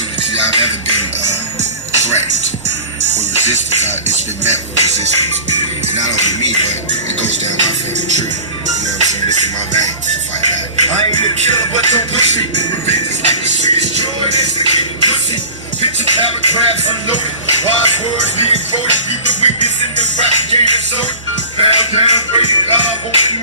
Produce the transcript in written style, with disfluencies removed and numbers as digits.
opportunity I've ever been threatened with resistance. It's been met with resistance. And not only me, but it goes down my family tree. You know what I'm saying? This is my veins to fight back. I ain't the killer, but don't push me. Revenge is like the sweetest joy, that's the kid pussy. Picture paragraphs unloaded, wise words being quoted. Beat the weakness in the rap game and so. Bow down, where you are, open